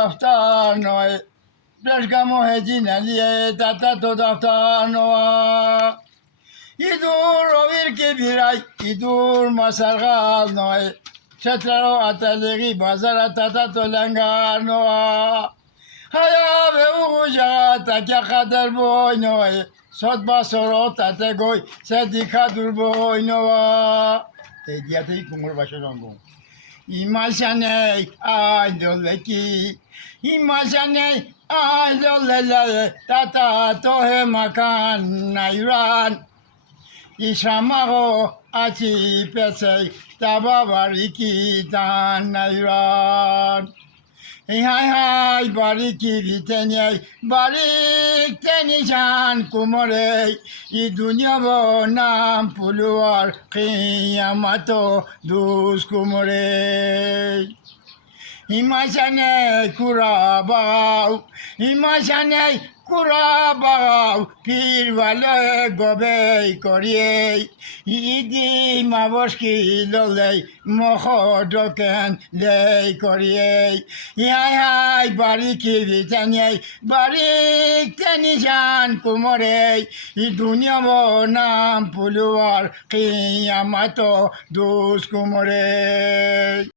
raftar noy Plashkamo hejinalie tata to daftar noa İdur ovir kebiray İdur masargal noy Çetraro ateleri bazara tata to lengar noa Haya ve uğuca takya kader boy noy Sot basoro tate goy sedika dur boy noa Hediyatı Cumhurbaşkanı oldu. İmaşane aydoleki İmaşane aydolele tata tohe makan nayran İşamaho açı pesey tababariki tan nayran Hay hay bariki bitene barik tenişan kumore dünya bonam puluar kıyamato dus kumore İmaşane kurabağ pir vale gobe koriye idi mavoşki loley moho doken ley koriye hay hay bariki bitene barik tenişan kumore dünya bonam puluar kıyamato dus kumore